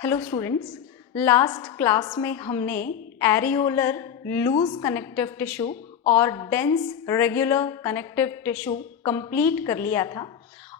Hello students, last class में हमने areolar loose connective tissue और dense regular connective tissue complete कर लिया था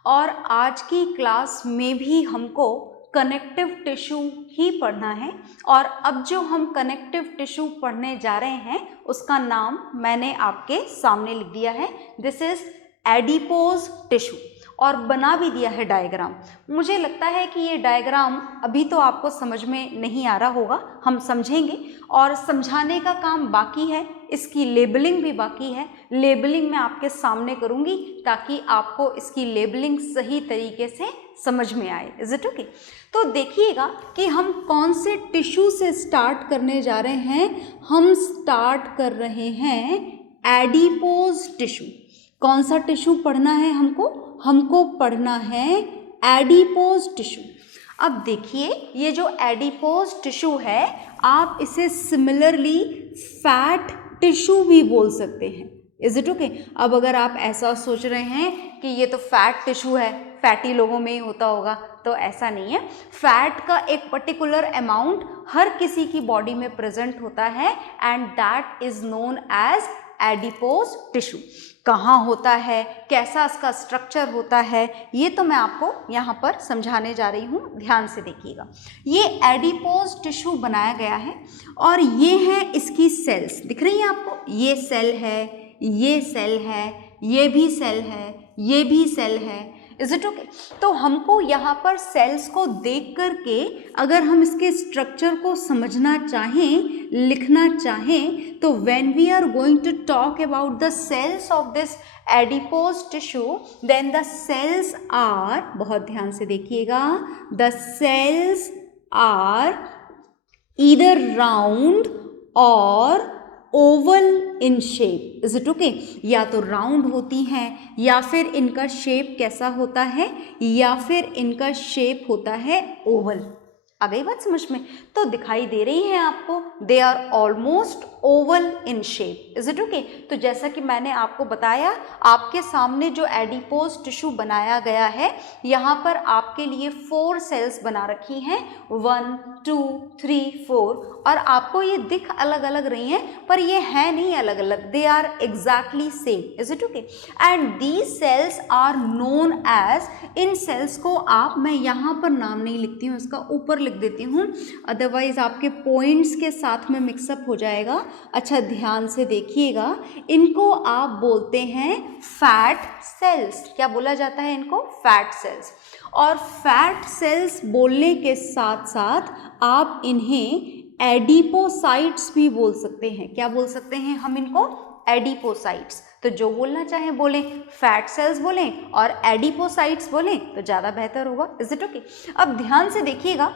और आज की क्लास में भी हमको कनेक्टिव टिश्यू ही पढ़ना है। और अब जो हम कनेक्टिव टिश्यू पढ़ने जा रहे हैं उसका नाम मैंने आपके सामने लिख दिया है। दिस इज एडिपोज टिश्यू और बना भी दिया है डायग्राम। मुझे लगता है कि ये डायग्राम अभी तो आपको समझ में नहीं आ रहा होगा, हम समझेंगे और समझाने का काम बाकी है, इसकी लेबलिंग भी बाकी है। लेबलिंग मैं आपके सामने करूंगी ताकि आपको इसकी लेबलिंग सही तरीके से समझ में आए। Is it okay? तो देखिएगा कि हम कौन से टिश्यू से स्टार्ट करने जा रहे हैं। हम स्टार्ट कर रहे हैं एडिपोज टिश्यू। कौन सा टिश्यू पढ़ना है हमको पढ़ना है एडिपोज टिश्यू। अब देखिए, ये जो एडिपोज टिश्यू है आप इसे सिमिलरली फैट टिश्यू भी बोल सकते हैं। Is it okay? अब अगर आप ऐसा सोच रहे हैं कि ये तो फैट टिश्यू है, फैटी लोगों में ही होता होगा, तो ऐसा नहीं है। फैट का एक पर्टिकुलर अमाउंट हर किसी की बॉडी में प्रेजेंट होता है and that is known as adipose tissue. कहाँ होता है, कैसा इसका स्ट्रक्चर होता है, ये तो मैं आपको यहाँ पर समझाने जा रही हूँ। ध्यान से देखिएगा। ये एडिपोज टिश्यू बनाया गया है और ये है इसकी सेल्स। दिख रही है आपको? ये सेल है, ये सेल है, ये भी सेल है, ये भी सेल है। Is it okay? तो हमको यहाँ पर सेल्स को देख करके अगर हम इसके स्ट्रक्चर को समझना चाहें, लिखना चाहें, तो when we are going to talk about the cells of this adipose tissue, then the cells are, बहुत ध्यान से देखिएगा, the cells are either round और oval in shape. Is it okay? या तो राउंड होती हैं या फिर इनका शेप कैसा होता है, या फिर इनका शेप होता है ओवल। आ गई बात समझ में? तो दिखाई दे रही है आपको, they are almost oval in shape. Is it okay? तो जैसा कि मैंने आपको बताया, आपके सामने जो एडिपोज टिश्यू बनाया गया है, यहाँ पर आपके लिए 4 सेल्स बना रखी हैं, 1 2 3 4, और आपको ये दिख अलग अलग रही हैं पर ये है नहीं अलग अलग, they are exactly same. Is it okay? And these cells are known as, इन सेल्स को आप, मैं यहाँ पर नाम नहीं लिखती हूँ, इसका ऊपर लिख देती हूँ, अदरवाइज आपके पॉइंट्स के साथ में मिक्सअप हो जाएगा। अच्छा, ध्यान से देखिएगा, इनको आप बोलते हैं फैट सेल्स। क्या बोला जाता है इनको? Fat cells. और फैट सेल्स बोलने के साथ साथ आप इन्हें एडिपोसाइट्स भी बोल सकते हैं। क्या बोल सकते हैं हम इनको? एडिपोसाइट्स। तो जो बोलना चाहें बोलें, फैट सेल्स बोलें और एडिपोसाइट्स बोलें तो ज़्यादा बेहतर होगा। Is it okay? अब ध्यान से देखिएगा,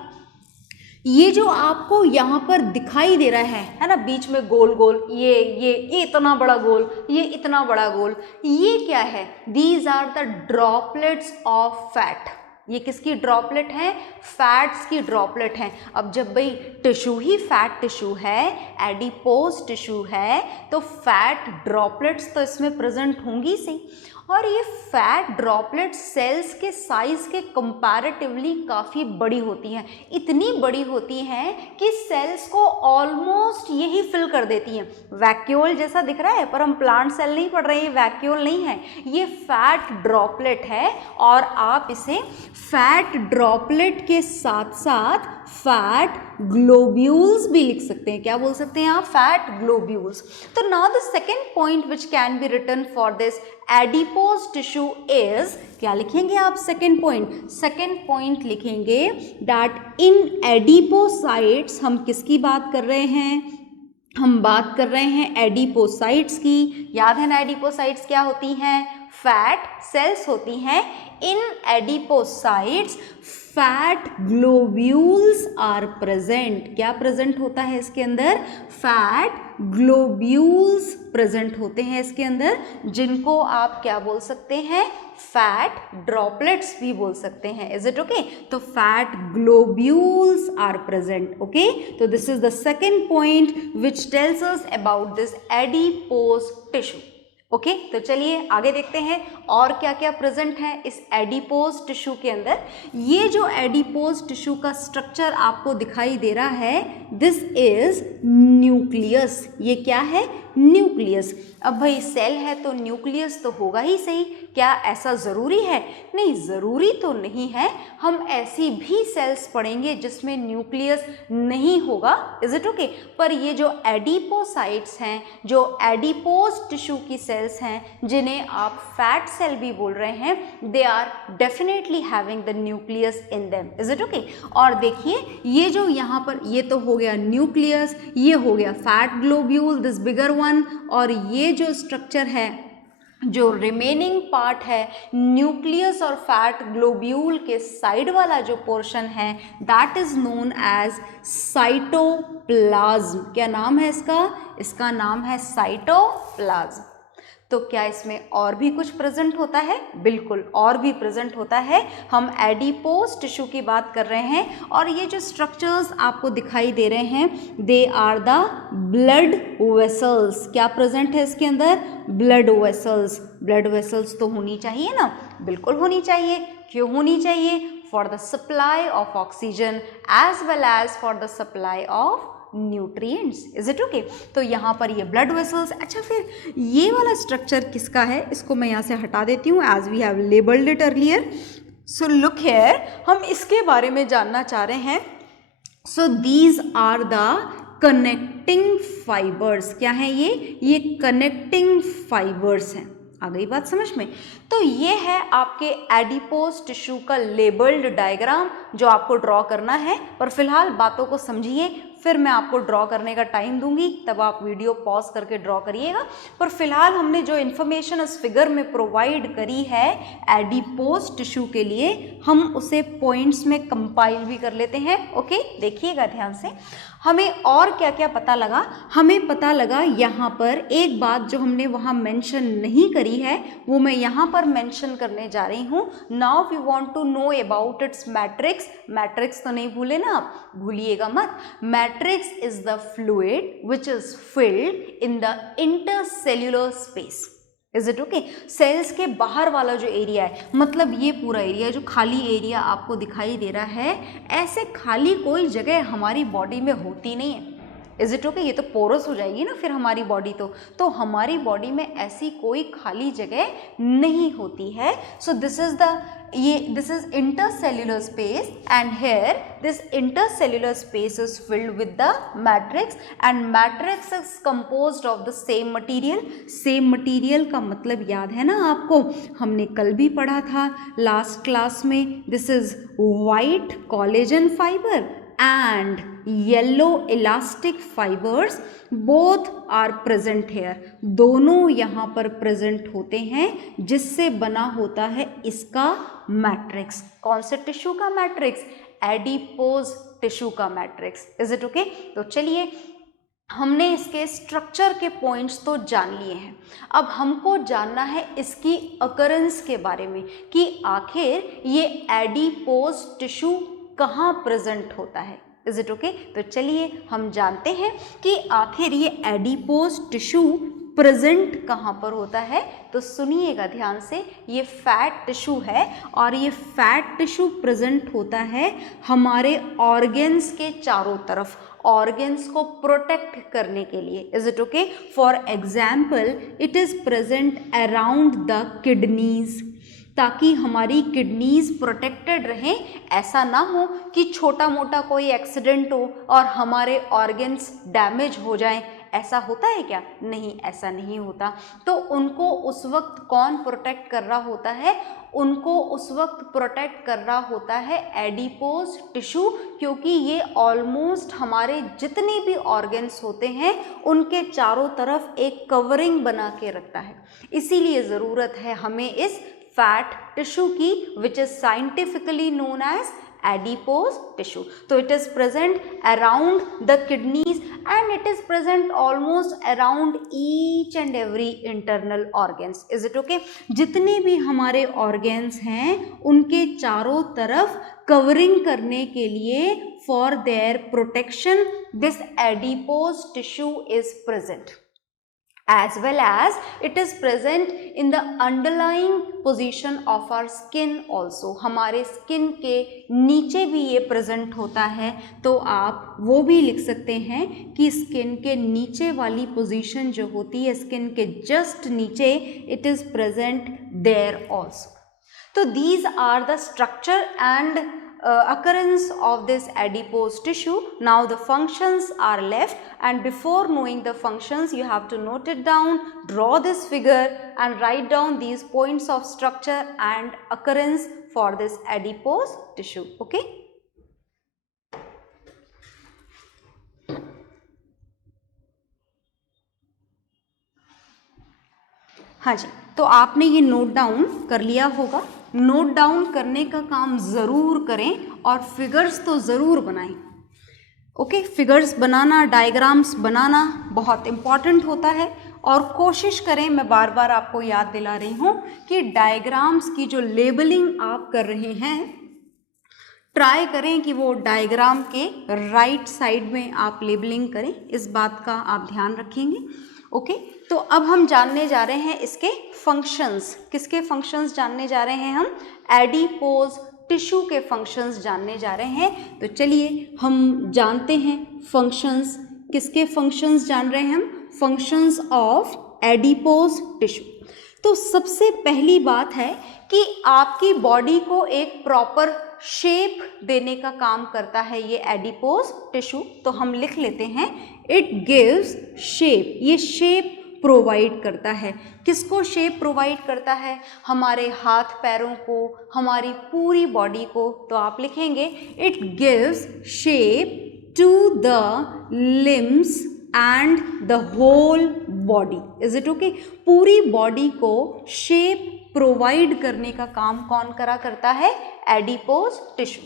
ये जो आपको यहाँ पर दिखाई दे रहा है ना, बीच में गोल गोल, ये इतना बड़ा गोल, ये इतना बड़ा गोल, ये क्या है? These are the droplets of fat. ये किसकी ड्रॉपलेट है? फैट्स की ड्रॉपलेट हैं। अब जब भाई टिश्यू ही फैट टिश्यू है, एडिपोज टिश्यू है, तो फैट ड्रॉपलेट्स तो इसमें प्रेजेंट होंगी सी। और ये फैट ड्रॉपलेट सेल्स के साइज के कंपैरेटिवली काफ़ी बड़ी होती हैं। इतनी बड़ी होती हैं कि सेल्स को ऑलमोस्ट यही फिल कर देती हैं। वैक्यूल जैसा दिख रहा है पर हम प्लांट सेल नहीं पढ़ रहे हैं, वैक्यूल नहीं है, ये फैट ड्रॉपलेट है। और आप इसे फैट ड्रॉपलेट के साथ साथ फैट ग्लोब्यूल्स भी लिख सकते हैं। क्या बोल सकते हैं आप? Fat globules. तो now the second point which can be written for this adipose tissue is, क्या लिखेंगे आप? सेकेंड पॉइंट लिखेंगे दैट इन एडिपोसाइट्स, हम किसकी बात कर रहे हैं? हम बात कर रहे हैं एडिपोसाइट्स की। याद है ना, एडिपोसाइट्स क्या होती हैं? फैट सेल्स होती हैं। In adipocytes fat globules are present. क्या प्रेजेंट होता है इसके अंदर? फैट ग्लोब्यूल्स प्रेजेंट होते हैं इसके अंदर, जिनको आप क्या बोल सकते हैं? फैट ड्रॉपलेट्स भी बोल सकते हैं। Is it okay? तो fat globules are present. Okay, तो this is the second point which tells us about this adipose tissue. Okay तो चलिए आगे देखते हैं और क्या क्या प्रेजेंट है इस एडिपोज टिश्यू के अंदर। ये जो एडिपोज टिश्यू का स्ट्रक्चर आपको दिखाई दे रहा है, दिस इज न्यूक्लियस। ये क्या है? न्यूक्लियस। अब भाई सेल है तो न्यूक्लियस तो होगा ही सही, क्या ऐसा ज़रूरी है? नहीं, ज़रूरी तो नहीं है। हम ऐसी भी सेल्स पढ़ेंगे जिसमें न्यूक्लियस नहीं होगा, इज इट ओके? पर ये जो एडिपोसाइट्स हैं, जो एडिपोज टिश्यू की सेल्स हैं, जिन्हें आप फैट सेल भी बोल रहे हैं, they are definitely having the nucleus in them, is it okay? और देखिए ये जो यहाँ पर, ये तो हो गया न्यूक्लियस, ये हो गया fat globule, this bigger one, और ये जो स्ट्रक्चर है, जो रिमेनिंग पार्ट है न्यूक्लियस और फैट ग्लोब्यूल के साइड वाला जो पोर्शन है, that is known as cytoplasm. क्या नाम है इसका? इसका नाम है साइटोप्लाज्म। तो क्या इसमें और भी कुछ प्रेजेंट होता है? बिल्कुल और भी प्रेजेंट होता है। हम एडिपोज टिश्यू की बात कर रहे हैं और ये जो स्ट्रक्चर्स आपको दिखाई दे रहे हैं, they are the blood vessels. क्या प्रेजेंट है इसके अंदर? Blood vessels. ब्लड वेसल्स तो होनी चाहिए ना? बिल्कुल होनी चाहिए। क्यों होनी चाहिए? For the supply of oxygen as well as for the supply of nutrients, is it okay? तो यहाँ पर ये ब्लड वेसल्स। अच्छा, फिर ये वाला स्ट्रक्चर किसका है? इसको मैं यहाँ से हटा देती हूँ, as we have labelled it earlier. So look here, हम इसके बारे में जानना चाह रहे हैं। So these are the connecting fibres. क्या है ये कनेक्टिंग फाइबर्स हैं। आ गई बात समझ में? तो ये है आपके एडिपोज टिश्यू का लेबल्ड डायग्राम जो आपको ड्रॉ करना है। पर फिलहाल बातों को समझिए, फिर मैं आपको ड्रॉ करने का टाइम दूंगी, तब आप वीडियो पॉज करके ड्रॉ करिएगा। पर फिलहाल हमने जो इन्फॉर्मेशन इस फिगर में प्रोवाइड करी है एडिपोज टिश्यू के लिए, हम उसे पॉइंट्स में कंपाइल भी कर लेते हैं। ओके, देखिएगा ध्यान से। हमें और क्या क्या पता लगा? हमें पता लगा यहाँ पर एक बात जो हमने वहाँ मेंशन नहीं करी है, वो मैं यहाँ पर मेंशन करने जा रही हूँ। Now we want to know about its matrix. Matrix तो नहीं भूले ना आप, भूलिएगा मत। Matrix is the fluid which is filled in the intercellular space, is it okay? Cells के बाहर वाला जो एरिया है, मतलब ये पूरा एरिया जो खाली एरिया आपको दिखाई दे रहा है, ऐसे खाली कोई जगह हमारी बॉडी में होती नहीं है, इज इट ओके? ये तो पोरस हो जाएगी ना फिर हमारी बॉडी। तो हमारी बॉडी में ऐसी कोई खाली जगह नहीं होती है। So this is intercellular space and here this intercellular space is filled with the matrix and matrix is composed of the same material. Same material का मतलब याद है ना आपको? हमने कल भी पढ़ा था लास्ट क्लास में। This is white collagen fibre and yellow elastic fibers both are present here। दोनों यहाँ पर प्रेजेंट होते हैं, जिससे बना होता है इसका मैट्रिक्स। कौन से टिश्यू का मैट्रिक्स? एडिपोज टिश्यू का मैट्रिक्स, इज इट ओके? तो चलिए, हमने इसके स्ट्रक्चर के पॉइंट्स तो जान लिए हैं। अब हमको जानना है इसकी अकरेंस के बारे में कि आखिर ये एडिपोज टिश्यू कहाँ प्रेजेंट होता है, इज इट ओके? तो चलिए हम जानते हैं कि आखिर ये एडिपोज टिश्यू प्रेजेंट कहाँ पर होता है। तो सुनिएगा ध्यान से, ये फैट टिश्यू है और ये फैट टिश्यू प्रेजेंट होता है हमारे ऑर्गन्स के चारों तरफ, ऑर्गन्स को प्रोटेक्ट करने के लिए, is it okay? For example, it is present around the kidneys, ताकि हमारी किडनीज प्रोटेक्टेड रहें। ऐसा ना हो कि छोटा मोटा कोई एक्सीडेंट हो और हमारे ऑर्गन्स डैमेज हो जाएं। ऐसा होता है क्या? नहीं, ऐसा नहीं होता। तो उनको उस वक्त कौन प्रोटेक्ट कर रहा होता है? उनको उस वक्त प्रोटेक्ट कर रहा होता है एडिपोज टिश्यू, क्योंकि ये ऑलमोस्ट हमारे जितने भी ऑर्गन्स होते हैं उनके चारों तरफ एक कवरिंग बना के रखता है। इसीलिए ज़रूरत है हमें इस फैट टिश्यू की, which is scientifically known as adipose tissue. So it is present around the kidneys and it is present almost around each and every internal organs. Is it okay? जितने भी हमारे organs हैं उनके चारों तरफ covering करने के लिए for their protection this adipose tissue is present. as well as it is present in the underlying position of our skin also. हमारे skin के नीचे भी ये present होता है, तो आप वो भी लिख सकते हैं कि skin के नीचे वाली position जो होती है skin के just नीचे, it is present there also. तो these are the structure and occurrence of this adipose tissue. Now the functions are left, and before knowing the functions you have to note it down, draw this figure and write down these points of structure and occurrence for this adipose tissue. Okay. हाँ जी, तो आपने ये note down कर लिया होगा। Note down करने का काम ज़रूर करें और फिगर्स तो ज़रूर बनाएं। ओके, फिगर्स बनाना, डायग्राम्स बनाना बहुत इम्पॉर्टेंट होता है, और कोशिश करें, मैं बार बार आपको याद दिला रही हूँ कि डायग्राम्स की जो लेबलिंग आप कर रहे हैं, ट्राई करें कि वो डायग्राम के राइट साइड में आप लेबलिंग करें, इस बात का आप ध्यान रखेंगे। ओके, तो अब हम जानने जा रहे हैं इसके फंक्शंस। किसके फंक्शंस जानने जा रहे हैं हम? एडिपोज टिश्यू के फंक्शंस जानने जा रहे हैं। तो चलिए हम जानते हैं फंक्शंस। किसके फंक्शंस जान रहे हैं हम? Functions of adipose tissue. तो सबसे पहली बात है कि आपकी बॉडी को एक प्रॉपर शेप देने का काम करता है ये एडिपोज टिश्यू। तो हम लिख लेते हैं, इट गिव्स शेप। ये शेप प्रोवाइड करता है। किसको शेप प्रोवाइड करता है? हमारे हाथ पैरों को, हमारी पूरी बॉडी को। तो आप लिखेंगे, it gives shape to the limbs and the whole body. Is it okay? पूरी बॉडी को शेप प्रोवाइड करने का काम कौन करा करता है? Adipose tissue.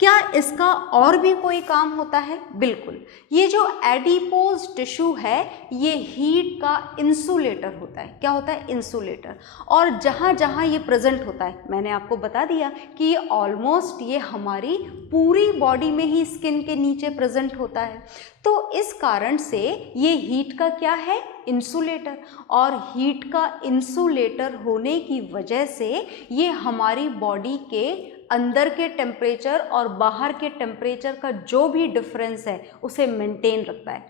क्या इसका और भी कोई काम होता है? बिल्कुल। ये जो एडिपोज टिश्यू है ये हीट का इंसुलेटर होता है। क्या होता है? इंसुलेटर। और जहाँ जहाँ ये प्रेजेंट होता है, मैंने आपको बता दिया कि ये ऑलमोस्ट ये हमारी पूरी बॉडी में ही स्किन के नीचे प्रेजेंट होता है। तो इस कारण से ये हीट का क्या है? इंसुलेटर। और हीट का इंसुलेटर होने की वजह से ये हमारी बॉडी के अंदर के टेम्परेचर और बाहर के टेम्परेचर का जो भी डिफरेंस है उसे मेंटेन रखता है।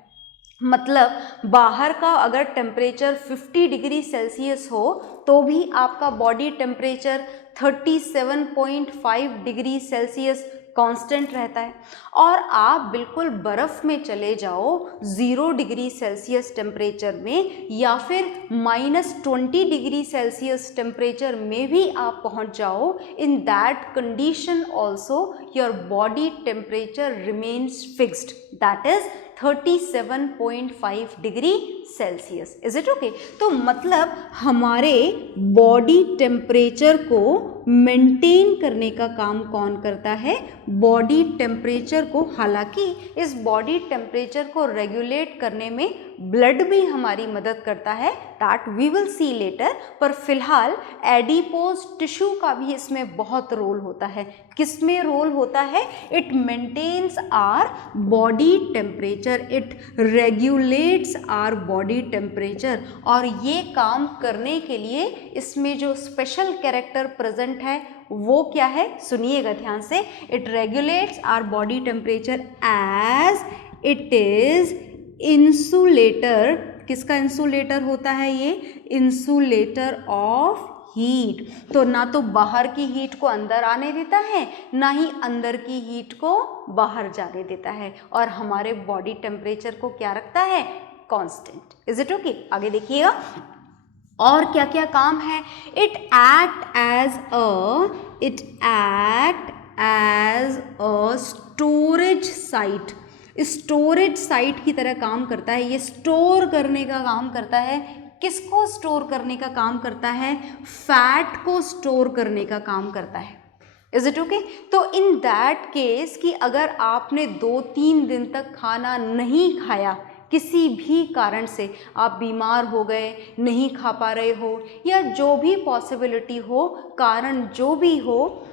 मतलब बाहर का अगर टेम्परेचर 50 डिग्री सेल्सियस हो तो भी आपका body temperature 37.5 degree Celsius constant रहता है। और आप बिल्कुल बर्फ़ में चले जाओ 0 डिग्री सेल्सियस टेम्परेचर में, या फिर -20 डिग्री सेल्सियस टेम्परेचर में भी आप पहुंच जाओ, in that condition also your body temperature remains fixed, that is 37.5 degree Celsius. Is it okay? तो मतलब हमारे बॉडी टेम्परेचर को मेंटेन करने का काम कौन करता है? बॉडी टेम्परेचर को। हालांकि इस बॉडी टेम्परेचर को रेगुलेट करने में ब्लड भी हमारी मदद करता है, that we will see later. पर फिलहाल एडिपोज टिश्यू का भी इसमें बहुत रोल होता है। किस में रोल होता है? It maintains our body temperature, it regulates our body temperature. और ये काम करने के लिए इसमें जो स्पेशल कैरेक्टर प्रेजेंट है वो क्या है? सुनिएगा ध्यान से। It regulates our body temperature as it is insulator. किसका इंसुलेटर होता है ये? Insulator of heat. तो ना तो बाहर की हीट को अंदर आने देता है, ना ही अंदर की हीट को बाहर जाने देता है, और हमारे बॉडी टेम्परेचर को क्या रखता है? कांस्टेंट। Is it okay? आगे देखिएगा और क्या क्या काम है। It act as a storage site. Storage site की तरह काम करता है। ये स्टोर करने का काम करता है। किसको स्टोर करने का काम करता है? फैट को स्टोर करने का काम करता है। Is it okay? तो इन दैट केस कि अगर आपने 2-3 दिन तक खाना नहीं खाया, किसी भी कारण से आप बीमार हो गए, नहीं खा पा रहे हो, या जो भी पॉसिबिलिटी हो, कारण जो भी हो,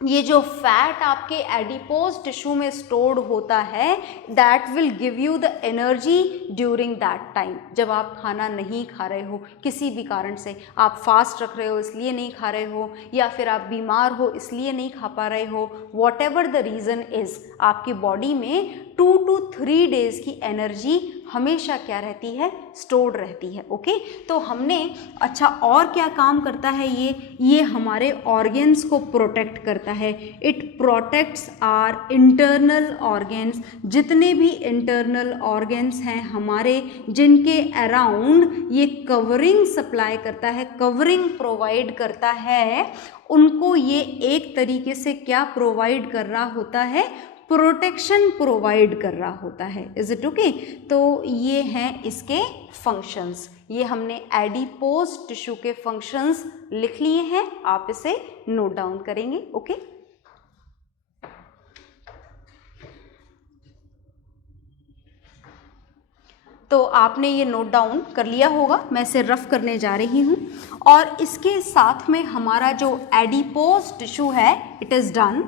ये जो फैट आपके एडिपोज टिश्यू में स्टोर्ड होता है, that will give you the energy during that time. जब आप खाना नहीं खा रहे हो, किसी भी कारण से आप फास्ट रख रहे हो इसलिए नहीं खा रहे हो, या फिर आप बीमार हो इसलिए नहीं खा पा रहे हो, what ever the reason is, आपकी बॉडी में 2 to 3 डेज़ की एनर्जी हमेशा क्या रहती है, स्टोर्ड रहती है। ओके, तो हमने अच्छा और क्या काम करता है ये हमारे ऑर्गन्स को प्रोटेक्ट करता है। It protects our internal organs. जितने भी इंटरनल ऑर्गन्स हैं हमारे, जिनके अराउंड ये कवरिंग सप्लाई करता है, कवरिंग प्रोवाइड करता है, उनको ये एक तरीके से क्या प्रोवाइड कर रहा होता है, प्रोटेक्शन प्रोवाइड कर रहा होता है। Is it okay? तो ये हैं इसके फंक्शंस। ये हमने एडिपोज टिश्यू के फंक्शंस लिख लिए हैं, आप इसे नोट डाउन करेंगे। ओके, तो आपने ये नोट डाउन कर लिया होगा, मैं इसे रफ करने जा रही हूँ। और इसके साथ में हमारा जो एडिपोज टिश्यू है, it is done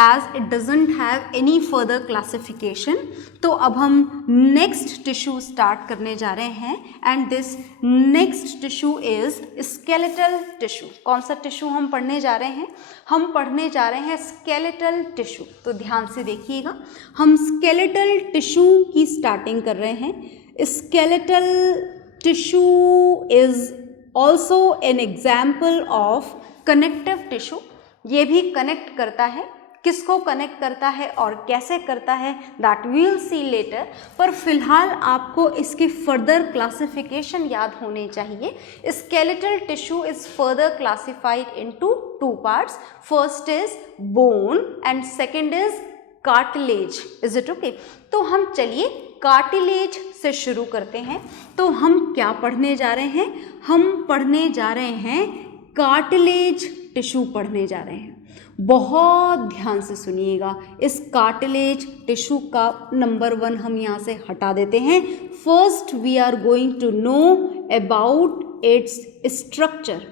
as it doesn't have any further classification। तो अब हम नेक्स्ट टिश्यू स्टार्ट करने जा रहे हैं, and this next tissue is skeletal tissue. कौन सा टिश्यू हम पढ़ने जा रहे हैं? हम पढ़ने जा रहे हैं स्केलेटल टिश्यू। तो ध्यान से देखिएगा, हम स्केलेटल टिश्यू की स्टार्टिंग कर रहे हैं। Skeletal tissue is also an example of connective tissue. ये भी कनेक्ट करता है। किसको कनेक्ट करता है और कैसे करता है, that we will see later. पर फिलहाल आपको इसके फर्दर क्लासिफिकेशन याद होने चाहिए। Skeletal tissue is further classified into 2 parts. First is bone and second is cartilage. Is it okay? तो हम चलिए कार्टिलेज से शुरू करते हैं। तो हम क्या पढ़ने जा रहे हैं? हम पढ़ने जा रहे हैं कार्टिलेज टिश्यू पढ़ने जा रहे हैं। बहुत ध्यान से सुनिएगा। इस कार्टिलेज टिश्यू का नंबर 1 हम यहाँ से हटा देते हैं। First we are going to know about its structure.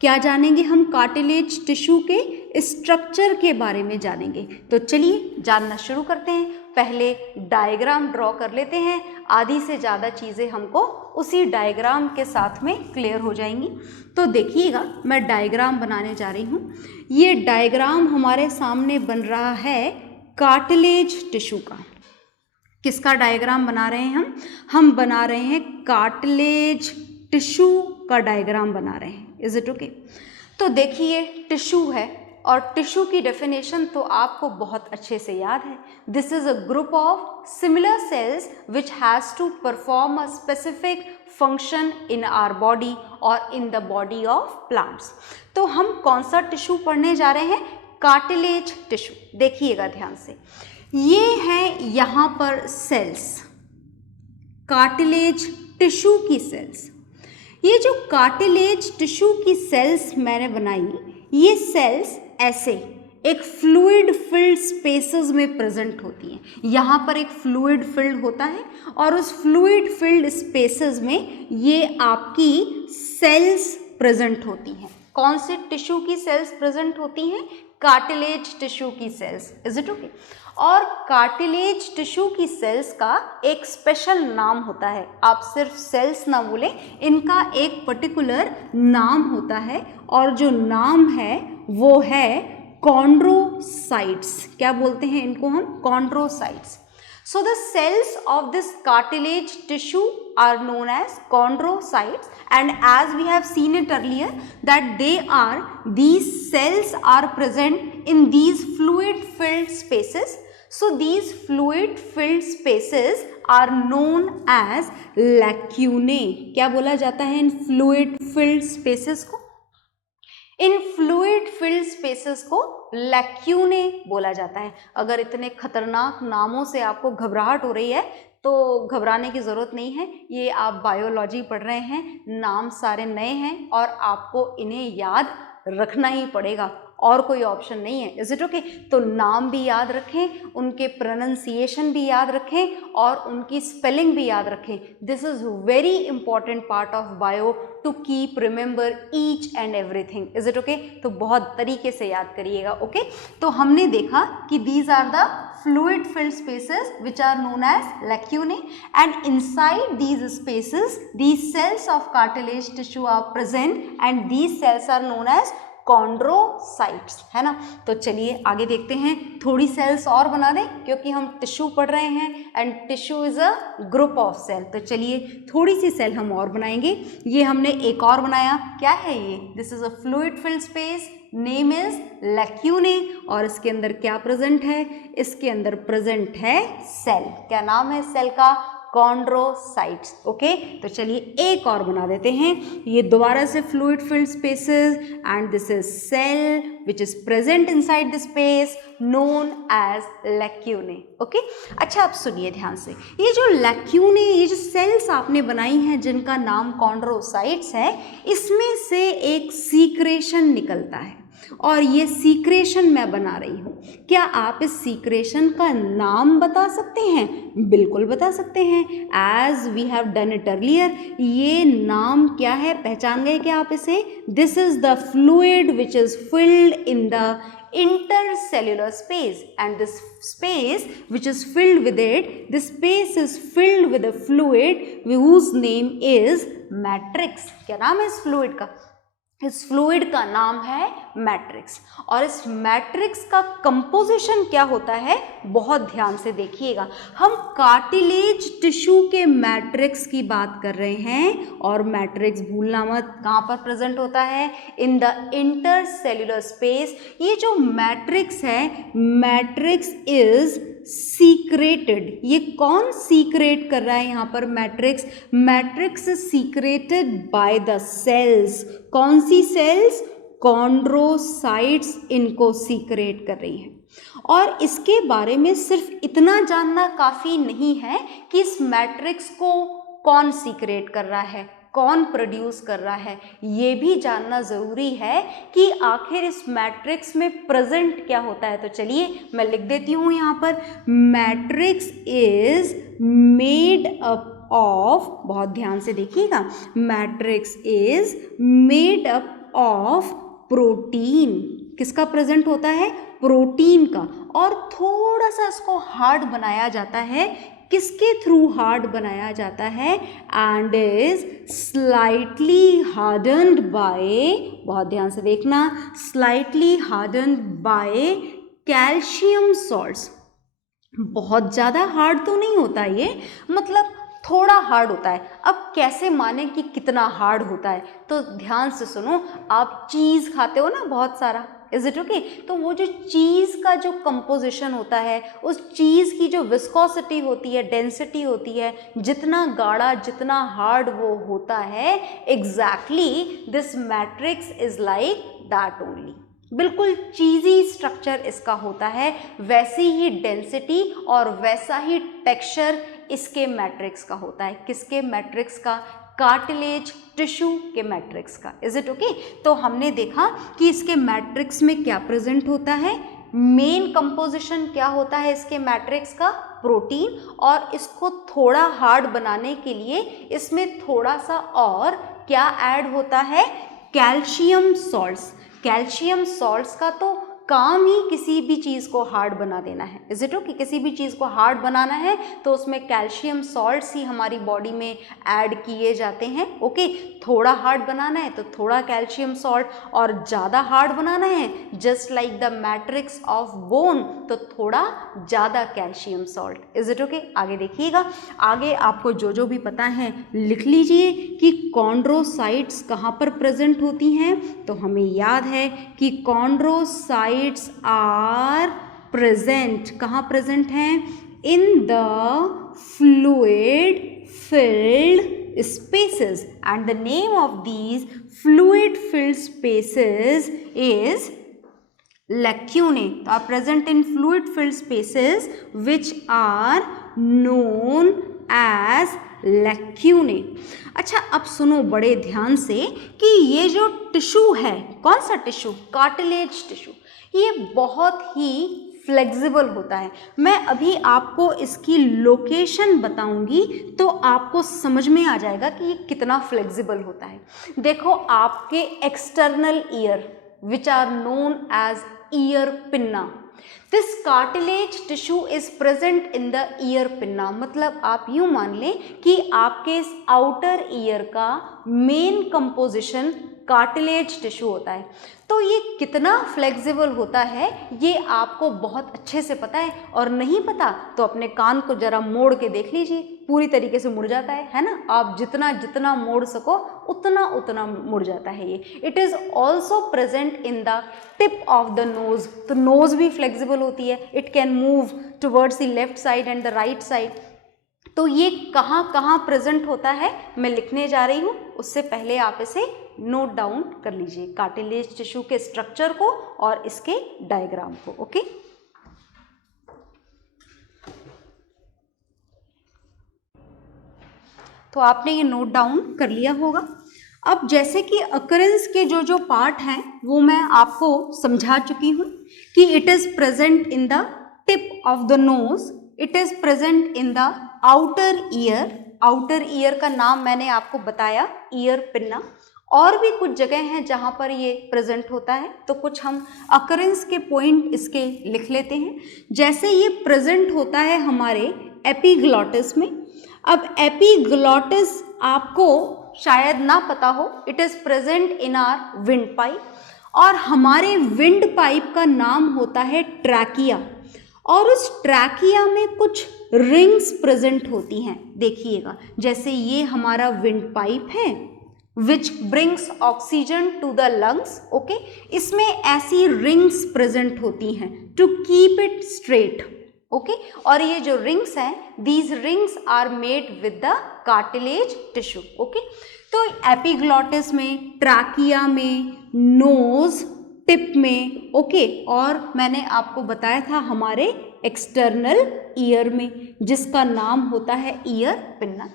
क्या जानेंगे हम? कार्टिलेज टिश्यू के स्ट्रक्चर के बारे में जानेंगे। तो चलिए जानना शुरू करते हैं। पहले डायग्राम ड्रॉ कर लेते हैं, आधी से ज़्यादा चीज़ें हमको उसी डायग्राम के साथ में क्लियर हो जाएंगी। तो देखिएगा, मैं डायग्राम बनाने जा रही हूँ। ये डायग्राम हमारे सामने बन रहा है कार्टिलेज टिश्यू का। किसका डायग्राम बना रहे हैं हम बना रहे हैं कार्टिलेज टिश्यू का डायग्राम बना रहे हैं। Is it okay? तो देखिए, टिश्यू है और टिश्यू की डेफिनेशन तो आपको बहुत अच्छे से याद है। This is a group of similar cells which has to perform a specific function in our body और in the body of plants. तो हम कौन सा टिश्यू पढ़ने जा रहे हैं? Cartilage tissue. देखिएगा ध्यान से, ये हैं यहाँ पर सेल्स, कार्टिलेज टिश्यू की सेल्स। ये जो कार्टिलेज टिश्यू की सेल्स मैंने बनाई, ये सेल्स ऐसे एक फ्लूइड फिल्ड स्पेसेस में प्रेजेंट होती हैं। यहाँ पर एक फ्लूइड फिल्ड होता है और उस फ्लूइड फिल्ड स्पेसेस में ये आपकी सेल्स प्रेजेंट होती हैं। कौन से टिश्यू की सेल्स प्रेजेंट होती हैं? कार्टिलेज टिश्यू की सेल्स। Is it okay? और कार्टिलेज टिश्यू की सेल्स का एक स्पेशल नाम होता है। आप सिर्फ सेल्स ना बोलें, इनका एक पर्टिकुलर नाम होता है, और जो नाम है वो है कॉन्ड्रोसाइट्स। क्या बोलते हैं इनको हम? Chondrocytes. So the cells of this cartilage tissue are known as chondrocytes, and as we have seen it earlier that these cells are present in these fluid filled spaces. So these fluid filled spaces are known as lacunae. क्या बोला जाता है इन fluid filled spaces को? इन fluid filled spaces को लैक्यूने बोला जाता है। अगर इतने खतरनाक नामों से आपको घबराहट हो रही है तो घबराने की ज़रूरत नहीं है। ये आप बायोलॉजी पढ़ रहे हैं, नाम सारे नए हैं और आपको इन्हें याद रखना ही पड़ेगा। और कोई ऑप्शन नहीं है। Is it okay? तो नाम भी याद रखें, उनके प्रोनाउंसिएशन भी याद रखें और उनकी स्पेलिंग भी याद रखें। This is very important part of bio to keep remember each and everything. Is it okay? तो बहुत तरीके से याद करिएगा। ओके, तो हमने देखा कि these are the fluid filled spaces which are known as lacunae, and inside these spaces these cells of cartilage tissue are present and these cells are known as chondrocytes, है ना। तो चलिए आगे देखते हैं, थोड़ी सेल्स और बना दें क्योंकि हम टिश्यू पढ़ रहे हैं and tissue is a group of cell. तो चलिए थोड़ी सी सेल हम और बनाएंगे। ये हमने एक और बनाया, क्या है ये? This is a fluid filled space, name is lacunae, और इसके अंदर क्या प्रेजेंट है? इसके अंदर प्रेजेंट है सेल। क्या नाम है सेल का? कॉन्ड्रोसाइट्स। ओके, तो चलिए एक और बना देते हैं। ये दोबारा से fluid filled spaces and this is cell which is present inside the space known as lacunae. Okay, अच्छा आप सुनिए ध्यान से, ये जो लैक्यूने, ये जो सेल्स आपने बनाई हैं जिनका नाम कॉन्ड्रोसाइट्स है, इसमें से एक सीक्रेशन निकलता है और ये सीक्रेशन मैं बना रही हूँ। क्या आप इस सीक्रेशन का नाम बता सकते हैं? बिल्कुल बता सकते हैं, as we have done it earlier. ये नाम क्या है? पहचान गए क्या आप इसे? This is the fluid which is filled in the intercellular space, and this space which is filled with it, this space is filled with a fluid whose name is matrix। क्या नाम है इस फ्लूइड का? इस fluid का नाम है matrix. और इस मैट्रिक्स का कंपोजिशन क्या होता है? बहुत ध्यान से देखिएगा। हम कार्टिलेज टिश्यू के मैट्रिक्स की बात कर रहे हैं और मैट्रिक्स भूलना मत, कहाँ पर प्रेजेंट होता है? इन द इंटरसेल्युलर स्पेस। ये जो मैट्रिक्स है, मैट्रिक्स इज सीक्रेटेड। ये कौन सीक्रेट कर रहा है यहाँ पर? Matrix. Matrix is secreted by the cells. कौन सी सेल्स? कॉन्ड्रोसाइट्स इनको सीक्रेट कर रही हैं। और इसके बारे में सिर्फ इतना जानना काफ़ी नहीं है कि इस मैट्रिक्स को कौन सीक्रेट कर रहा है, कौन प्रोड्यूस कर रहा है, ये भी जानना ज़रूरी है कि आखिर इस मैट्रिक्स में प्रेजेंट क्या होता है। तो चलिए मैं लिख देती हूँ यहाँ पर, matrix is made up of, बहुत ध्यान से देखिएगा, matrix is made up of protein. किसका प्रेजेंट होता है? प्रोटीन का। और थोड़ा सा इसको हार्ड बनाया जाता है। किसके थ्रू हार्ड बनाया जाता है? And is slightly hardened by, बहुत ध्यान से देखना, slightly hardened by calcium salts. बहुत ज़्यादा हार्ड तो नहीं होता ये, मतलब थोड़ा हार्ड होता है। अब कैसे माने कि कितना हार्ड होता है? तो ध्यान से सुनो, आप चीज़ खाते हो ना बहुत सारा, इज इट ओके? तो वो जो चीज़ का जो कंपोजिशन होता है, उस चीज़ की जो विस्कोसिटी होती है, डेंसिटी होती है, जितना गाढ़ा, जितना हार्ड वो होता है, exactly this matrix is like that only. बिल्कुल चीज़ी स्ट्रक्चर इसका होता है, वैसी ही डेंसिटी और वैसा ही टेक्सचर इसके मैट्रिक्स का होता है। किसके मैट्रिक्स का? कार्टिलेज टिश्यू के मैट्रिक्स का। Is it okay? तो हमने देखा कि इसके मैट्रिक्स में क्या प्रेजेंट होता है, मेन कंपोजिशन क्या होता है इसके मैट्रिक्स का? प्रोटीन। और इसको थोड़ा हार्ड बनाने के लिए इसमें थोड़ा सा और क्या ऐड होता है? Calcium salts. कैल्शियम सॉल्ट्स का तो काम ही किसी भी चीज़ को हार्ड बना देना है। Is it okay? किसी भी चीज़ को हार्ड बनाना है तो उसमें कैल्शियम सॉल्ट्स ही हमारी बॉडी में ऐड किए जाते हैं। ओके, थोड़ा हार्ड बनाना है तो थोड़ा कैल्शियम सॉल्ट, और ज़्यादा हार्ड बनाना है just like the matrix of bone तो थोड़ा ज़्यादा calcium salt. Is it okay? आगे देखिएगा, आगे आपको जो जो भी पता है लिख लीजिए कि कॉन्ड्रोसाइट्स कहाँ पर प्रेजेंट होती हैं। तो हमें याद है कि कॉन्ड्रोसाइट्स आर प्रेजेंट, कहाँ प्रेजेंट हैं? In the fluid filled spaces, and the name of these fluid filled spaces is lacunae. are present in fluid filled spaces which are known as lacunae. अच्छा, अब सुनो बड़े ध्यान से कि ये जो टिश्यू है, कौन सा टिश्यू? कार्टिलेज टिश्यू, ये बहुत ही फ्लेक्सिबल होता है। मैं अभी आपको इसकी लोकेशन बताऊंगी तो आपको समझ में आ जाएगा कि ये कितना फ्लेक्सिबल होता है। देखो, आपके external ear which are known as ear pinna, this cartilage tissue is present in the ear pinna. मतलब आप यूं मान लें कि आपके इस आउटर ईयर का मेन कंपोजिशन कार्टिलेज टिश्यू होता है। तो ये कितना फ्लेक्सिबल होता है ये आपको बहुत अच्छे से पता है, और नहीं पता तो अपने कान को जरा मोड़ के देख लीजिए, पूरी तरीके से मुड़ जाता है ना। आप जितना जितना मोड़ सको उतना उतना मुड़ जाता है ये। It is also present in the tip of the nose, तो नोज भी फ्लेक्सिबल होती है। It can move towards the left side and the right side. तो ये कहाँ कहाँ प्रेजेंट होता है मैं लिखने जा रही हूँ, उससे पहले आप इसे नोट डाउन कर लीजिए, कार्टिलेज टिश्यू के स्ट्रक्चर को और इसके डायग्राम को। ओके, तो आपने ये नोट डाउन कर लिया होगा। अब जैसे कि अकरेंस के जो जो पार्ट हैं वो मैं आपको समझा चुकी हूँ कि it is present in the tip of the nose, it is present in the outer ear. Outer ear का नाम मैंने आपको बताया, ईयर पिन्ना। और भी कुछ जगह हैं जहाँ पर ये प्रेजेंट होता है, तो कुछ हम अकरेंस के पॉइंट इसके लिख लेते हैं। जैसे ये प्रेजेंट होता है हमारे एपिग्लॉटिस में। अब एपिग्लॉटिस आपको शायद ना पता हो, it is present in are wind pipe, और हमारे विंड पाइप का नाम होता है ट्रैकिया। और उस ट्रैकिया में कुछ रिंग्स प्रेजेंट होती हैं, देखिएगा। जैसे ये हमारा विंड पाइप है which brings oxygen to the lungs, okay. इसमें ऐसी रिंग्स प्रेजेंट होती हैं to keep it straight, okay. और ये जो रिंग्स हैं, these rings are made with the cartilage tissue, okay. तो एपिग्लॉटिस में, ट्रैकिया में, नोज टिप में, ओके। और मैंने आपको बताया था हमारे एक्सटर्नल ईयर में, जिसका नाम होता है ईयर पिन्ना।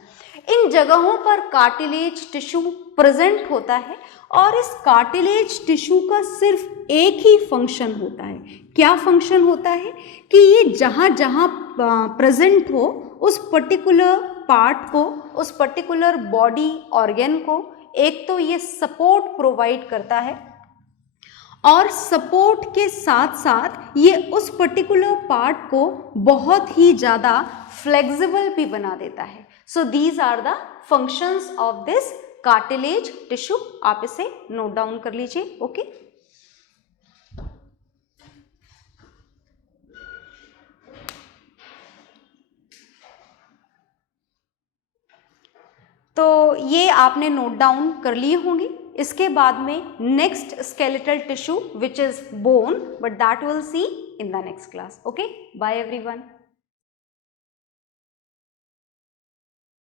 इन जगहों पर कार्टिलेज टिश्यू प्रेजेंट होता है, और इस कार्टिलेज टिश्यू का सिर्फ एक ही फंक्शन होता है। क्या फंक्शन होता है कि ये जहाँ जहाँ प्रेजेंट हो, उस पर्टिकुलर पार्ट को, उस पर्टिकुलर बॉडी ऑर्गन को, एक तो ये सपोर्ट प्रोवाइड करता है, और सपोर्ट के साथ साथ ये उस पर्टिकुलर पार्ट को बहुत ही ज़्यादा फ्लेक्सिबल भी बना देता है। So these are the functions of this cartilage tissue. आप इसे नोट डाउन कर लीजिए, ओके। तो ये आपने नोट डाउन कर लिए होंगे। इसके बाद में next skeletal tissue which is bone, but that will see in the next class. Okay, bye everyone.